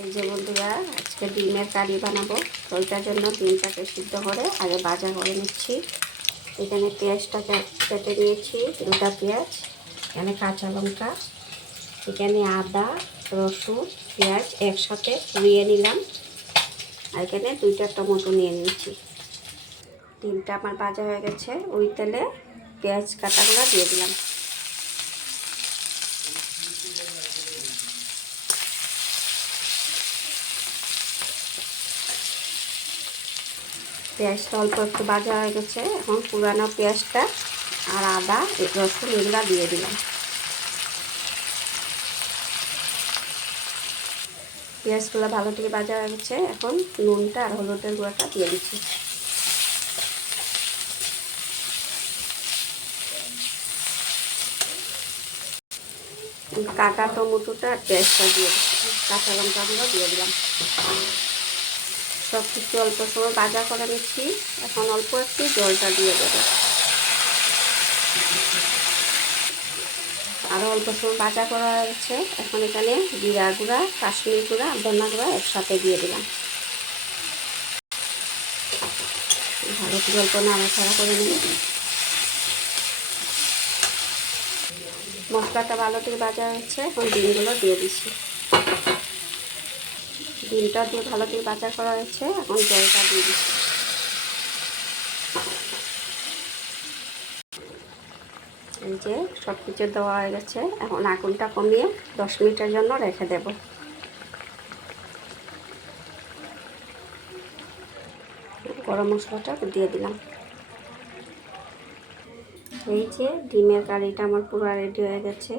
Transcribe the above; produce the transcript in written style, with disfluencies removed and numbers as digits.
এই যে বন্ধুরা, আজকে ডিমের কারি বানাবো। তো ওইটার জন্য ডিমটাকে সিদ্ধ করে আগে ভাজা করে নিচ্ছি। এখানে পেঁয়াজটাকে কেটে নিয়েছি, 2টা পেঁয়াজ, এখানে কাঁচা লঙ্কা, এখানে আদা, রসুন, পেঁয়াজ একসাথে পুড়িয়ে নিলাম, আর এখানে 2টা টমেটো নিয়ে নিয়েছি। ডিমটা আমার ভাজা হয়ে গেছে। ওই তেলে পেঁয়াজ কাটাগুলো দিয়ে দিলাম। পেঁয়াজটা অল্প একটু ভাজা হয়ে গেছে। এখন পুরানো পেঁয়াজটা আর আদা, রসুন এগুলা দিয়ে দিলাম। পেঁয়াজগুলো ভালো করে ভাজা হয়ে গেছে। এখন নুনটা আর হলুদের গুঁড়াটা দিয়ে দিচ্ছি। কাটা টমেটোটা আর পেঁয়াজটা দিয়ে দিচ্ছি, কাঁচা লঙ্কাগুলো দিয়ে দিলাম। সব কিছু অল্প সময় ভাজা করে নিচ্ছি। এখন অল্প একটু জলটা দিয়ে দেবো। আরও অল্প সময় ভাজা করা হয়েছে। এখন এখানে জিরা গুঁড়া, কাশ্মীরি গুঁড়া, ধনা গুঁড়া একসাথে দিয়ে দিলাম। ভালো করে অল্প নাড়াচাড়া করে নেব। মশলাটা ভালো করে ভাজা হচ্ছে। এখন ডিমগুলো দিয়ে দিচ্ছি। ডিমটা দিয়ে ভালো করে ভাজা করা হয়েছে। এখন জলটা দিয়ে দিচ্ছি। এই যে সব কিছু দেওয়া হয়ে গেছে। এখন আগুনটা কমিয়ে 10 মিনিটের জন্য রেখে দেব। গরম মশলাটা দিয়ে দিলাম। এই যে ডিমের কারিটা আমার পুরো রেডি হয়ে গেছে।